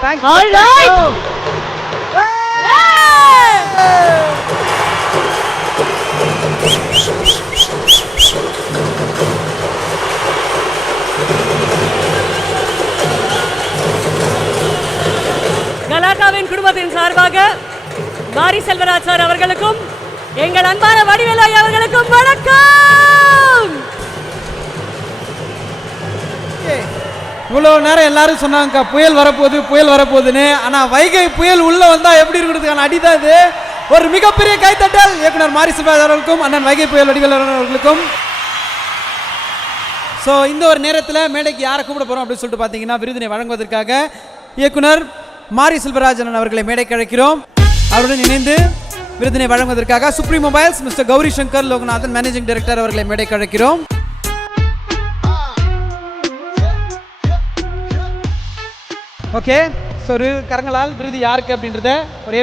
Thank you. All right. கலாட்டாவின் குடும்பத்தின் சார்பாக மாரி செல்வராஜ் சார் அவர்களுக்கும் எங்கள் அன்பான வடிவேலு ஐயா அவர்களுக்கும் வணக்கம். இவ்வளோ நேரம் எல்லாரும் சொன்னாங்க புயல் வரப்போகுதுன்னு. ஆனால் வைகை புயல் உள்ள வந்தா எப்படி இருக்கிறதுக்கான அடிதான் இது. ஒரு மிகப்பெரிய கைத்தட்டல் இயக்குனர் மாரி செல்வராஜ் அவர்களுக்கும் அண்ணன் வைகை புயல் வடிவேலு அவர்களுக்கும். ஸோ இந்த ஒரு நேரத்தில் மேடைக்கு யாரை கூப்பிட போகிறோம் அப்படின்னு சொல்லிட்டு பார்த்தீங்கன்னா, விருதினை வழங்குவதற்காக இயக்குனர் மாரி செல்வராஜன் அவர்களை மேடைக்கு அழைக்கிறோம். அவருடன் இணைந்து விருதினை வழங்குவதற்காக supreme mobiles mister Gowri Shankar Loganathan managing director அவர்களை மேடைக்கு அழைக்கிறோம். ஓகே, ஸோ கரங்களால் விருது யாருக்கு அப்படின்றத ஒரே